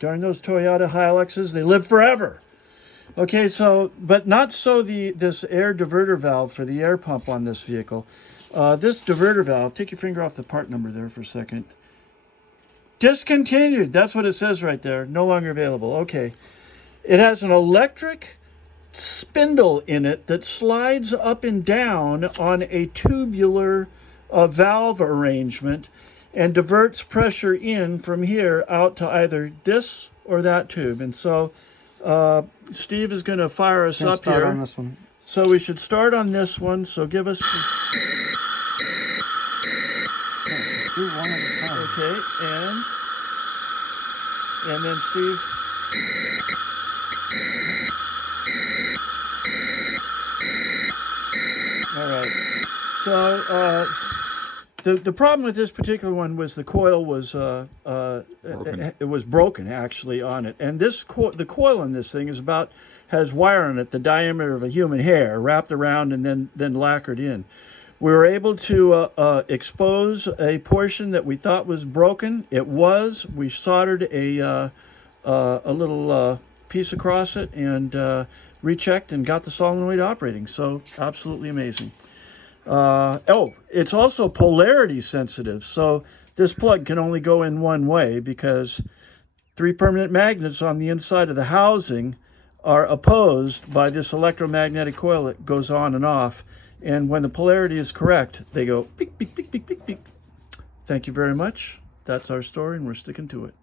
Darn those Toyota Hiluxes, they live forever. Okay, so, but not so this air diverter valve for the air pump on this vehicle. This diverter valve, take your finger off the part number there for a second. Discontinued, that's what it says right there, no longer available. Okay, it has an electric spindle in it that slides up and down on a tubular valve arrangement and diverts pressure in from here out to either this or that tube. And so Steve is going to fire us up here. On this one. So we should start on this one. So give us. Do one at a time. Okay, and then Steve. All right. So the problem with this particular one was the coil was it was broken actually on it, and the coil in this thing has wire on it the diameter of a human hair wrapped around and then lacquered in. We were able to expose a portion that we thought was broken. It was. We soldered a little piece across it and rechecked and got the solenoid operating. So absolutely amazing. It's also polarity sensitive. So this plug can only go in one way because 3 permanent magnets on the inside of the housing are opposed by this electromagnetic coil that goes on and off. And when the polarity is correct, they go beep, beep, beep, beep, beep, beep. Thank you very much. That's our story, and we're sticking to it.